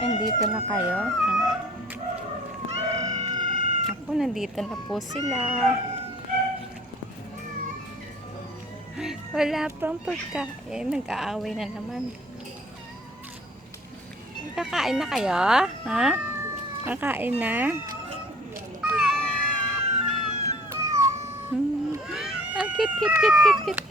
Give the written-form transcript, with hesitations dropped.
Nandito na kayo? Ako, nandito na po sila. Wala pang pagkain. Nag-aaway na naman. Kakain na kayo? Ha? Kakain na? Ang cute, cute, cute, cute, cute.